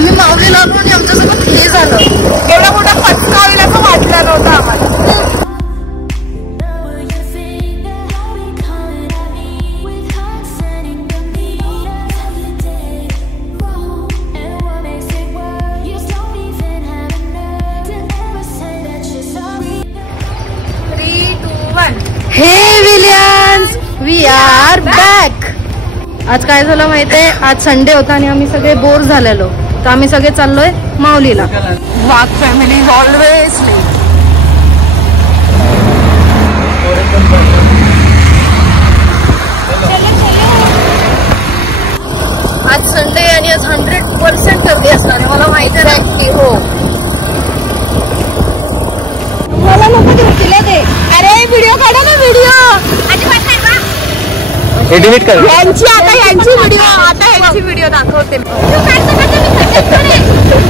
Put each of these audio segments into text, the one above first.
आम्ही माऊलीला आलो आणि आमच्यासोबत हे झालं. एवढा मोठा फटका होईल असं वाटलं नव्हतं आम्हाला. हे विलियम्स, वी आर बॅक. आज काय झालं माहितीये, आज संडे होता आणि आम्ही सगळे बोर झालेलो, तर आम्ही सगळे चाललोय माऊलीला. वाघ फॅमिली इज ऑलवेज लेट. आज संडे आणि आज 100% गर्दी असणार मला माहिती आहे. हो मला नको घेतले ते. अरे व्हिडिओ काढा ना, व्हिडिओ एडिट कर. यांची व्हिडिओ आता यांची व्हिडिओ दाखवते.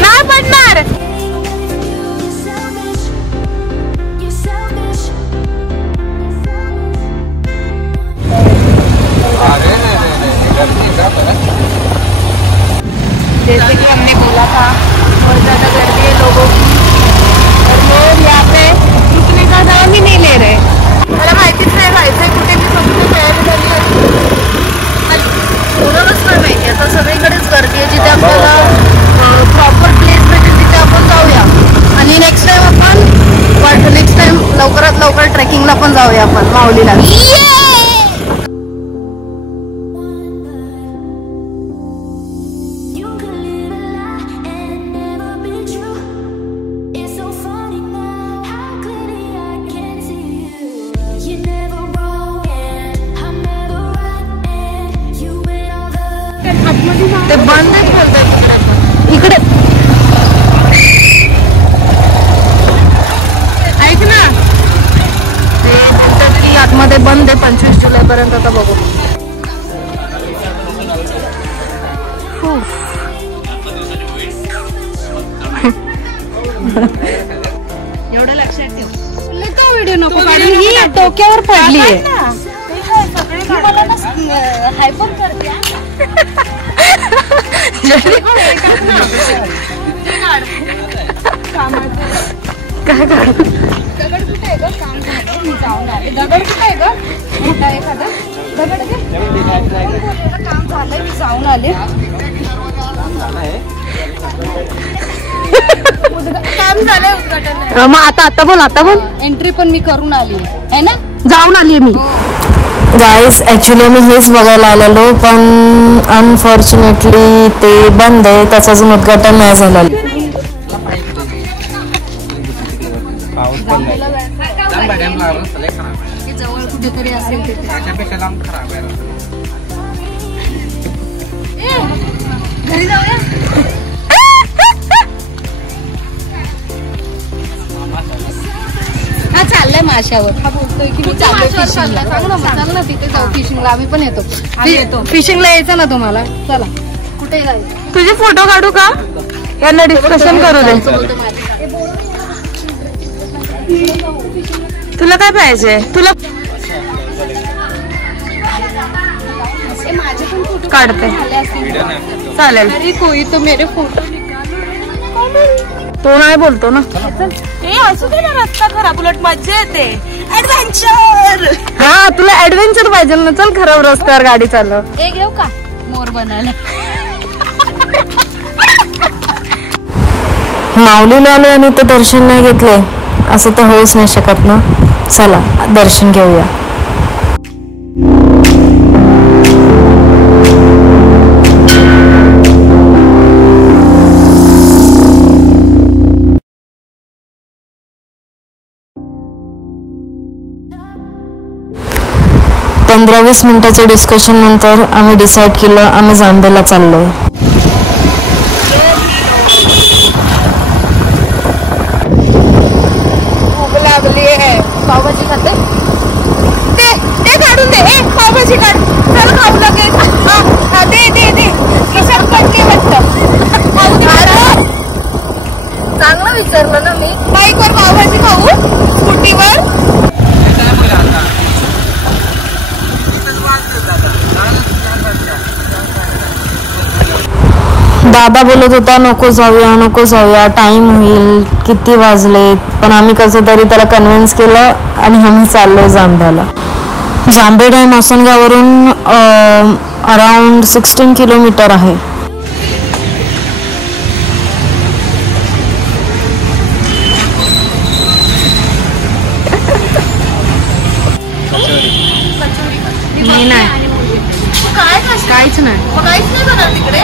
नाही पडणार. जैसे कि हमने बोला था बहुत ज्यादा गर्दी है लोगों की, और लोग यहाँ पे रुकने का नाम ही नहीं ले रहे. मला माहितीच नाही जायचंय कुठे. मी सगळी तयारी झाली होणारच नाही माहिती. आता सगळीकडेच गर्दी आहे. जिथे आपल्याला प्रॉपर प्लेस भेटेल तिथे आपण जाऊया. आणि नेक्स्ट टाइम लवकरात लवकर ट्रेकिंगला पण जाऊया आपण माऊलीला. ते बंद इकडे. ऐक ना, ते बोलतात की आतमध्ये बंद आहे 25 जुलैपर्यंत. आता बघू. एवढं लक्षात ठेव. व्हिडिओ नको काढू. ही डोक्यावर पडली आहे. हायपर करते. काय काढ. दगड कुठे आहे ग? काम झालं मी जाऊन आले. दगड कुठे आहे ग? मोठा एखादा दगड काम झालंय मी जाऊन आले. काम झालंय उद्घाटन. मग आता बोल. एंट्री पण मी करून आली आहे ना, जाऊन आली मी. गाईज ॲक्च्युली मी हेच बघायला आलेलो, पण अनफॉर्च्युनेटली ते बंद आहे. त्याचं अजून उद्घाटन नाही झालं. जवळ कुठेतरी असेल घरी जाऊया. हा चाललाय माशावर. हा बोलतोय की मी चाललोय फिशिंगला. सांग ना तिथे जाऊ फिशिंगला. आम्ही पण येतो. फिशिंगला यायचं ना तुम्हाला. चला कुठे जायचं. तुझे फोटो काढू का? यांना डिस्कशन करू दे. तुला काय पाहिजे? तुला माझे पण फोटो काढते चालेल. अरे कोई तो मेरे फोटो तो नाही बोलतो ना. असू दे ना, रस्ता खराब उलट मजा येते. ऍडव्हेंचर. हा तुला ऍडव्हेंचर पाहिजे ना. चल खराब रस्त्यावर गाडी चालव. एक घेऊ का मोर बनायला. माऊलीला आले आणि ते दर्शन नाही घेतले असं तर होऊच नाही शकत ना. चला दर्शन घेऊया. पंधरा 20 मिनिटाच्या डिस्कशन नंतर आम्ही डिसाईड केलं आम्ही जांभेला चाललोय. भूक लागली आहे. पावभाजी खाते. ते काढून दे. पावभाजी काढ. चल खाऊ लगेच. दे किशोर पटके वाटतं. चांगलं विचारलं ना मी. बाईकवर पावभाजी खाऊ स्कूटीवर. दादा बोलत होता नको जाऊया टाइम होईल, किती वाजले, पण आम्ही कसं तरी त्याला कन्व्हिन्स केलं आणि आम्ही चाललोय जांभ्याला. जांभे डॅम आसनगाववरून अराउंड 16 किलोमीटर आहे. काहीच नाही बनवलं तिकडे.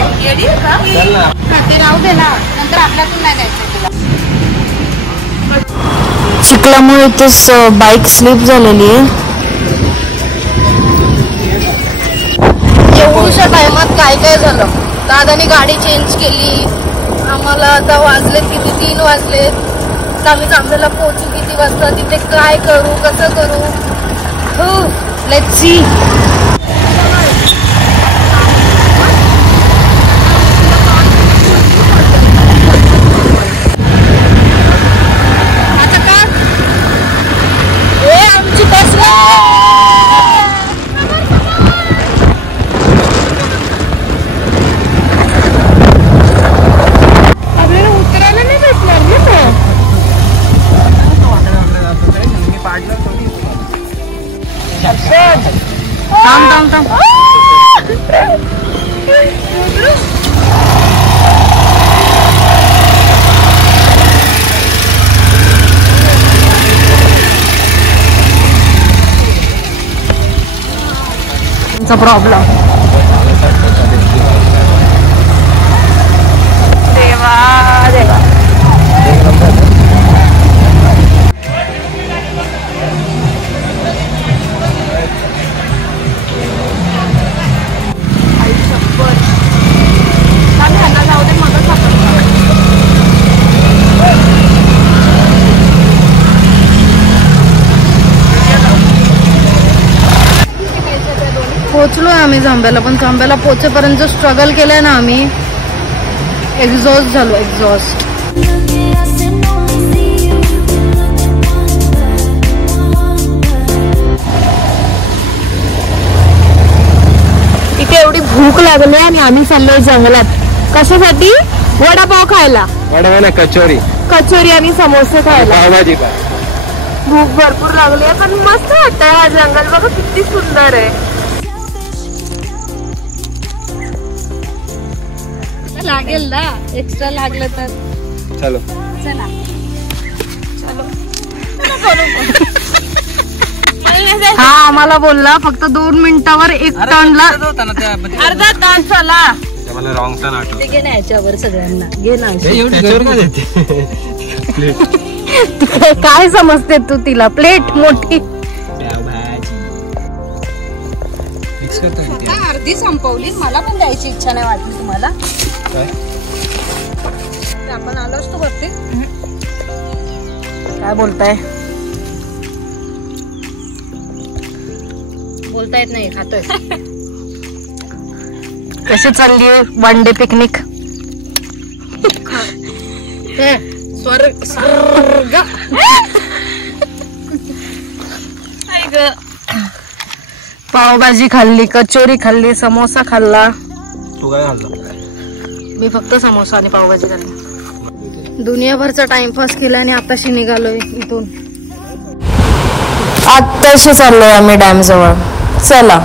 ते राहू दे ना, नंतर आपल्यातून नाही द्यायचं. चिखलामुळे इथेच बाईक स्लिप झालेली आहे. एवढ्या टायमात काय झालं, दादाने गाडी चेंज केली. आम्हाला आता वाजलेत किती, 3 वाजलेत. आम्ही जांभेला पोहोचू किती वाजता, तिथे काय करू, कसं करू, लेट्स सी. थांब. प्रॉब्लेम देवा. पोचलोय आम्ही जांभ्याला, पण जांभ्याला पोचेपर्यंत जो स्ट्रगल केलंय ना आम्ही, एक्झॉस्ट झालो. इथे एवढी भूक लागली आणि आम्ही चाललोय जंगलात. कशासाठी? वडापाव खायला. वडापाव ना, कचोरी आणि समोसे खायला. पावभाजी. भूक भरपूर लागली आहे, पण मस्त वाटतंय. हा जंगल बघा किती सुंदर आहे. लागेल ना, एक्स्ट्रा लागलं तर. चला. हा आम्हाला बोलला फक्त 2 मिनिटावर 1 टनला अर्धा टन. चला मला रॉंग टर्न आठवलं. ते घे ना याच्यावर सगळ्यांना. घे ना. काय समजते तू तिला? प्लेट मोठी. अर्धी संपवली, मला पण द्यायची इच्छा नाही वाटली तुम्हाला? आपण आलो असतो वरती. काय बोलताय? बोलता येत नाही, खातोय. कशी चालली 1 डे पिकनिक? स्वर्ग. पावभाजी खाल्ली, कचोरी खाल्ली, समोसा खाल्ला. तू काय खाल्ला? मी फक्त समोसा आणि पावभाजी खाल्ली. दुनियाभरचा टाइमपास केला आणि आताशी निघालोय इथून. आताशी चाललोय आम्ही डॅम जवळ. चला.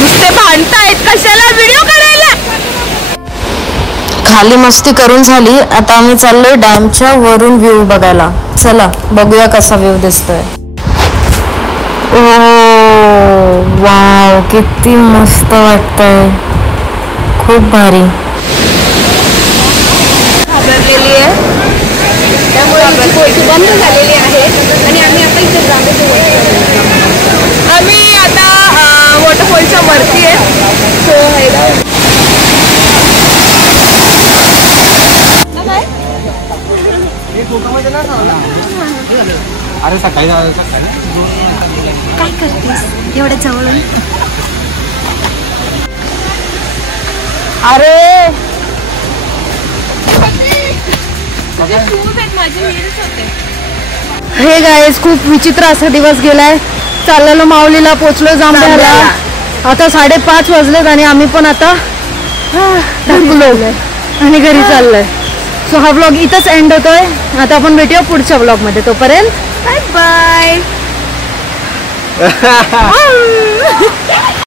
नुसते भांडतायत, कशाला व्हिडिओ करायला? खाली मस्ती करून झाली, आता आम्ही चाललोय डॅमच्या वरून व्ह्यू बघायला. चला बघूया कसा व्ह्यू दिसतोय. ओ वाव, किती मस्त वाटतंय, खूप भारी. घाबरलेली आहे त्यामुळे बंद झालेली आहे आणि आम्ही आता इथे आम्ही आता वॉटरफॉलच्या वरती आहे. सो अरे सकाळी काय करतेस एवढ्या जवळून? अरे हे गाईज खूप विचित्र असा दिवस गेलाय. चाललेलो माऊलीला, पोचलो जांभळ्याला. आता 5:30 वाजलेत आणि आम्ही पण आता थकलो आणि घरी चाललोय. सो हा व्लॉग इथंच एंड होतोय. आता आपण भेटूया पुढच्या व्लॉग मध्ये. तोपर्यंत बाय बाय.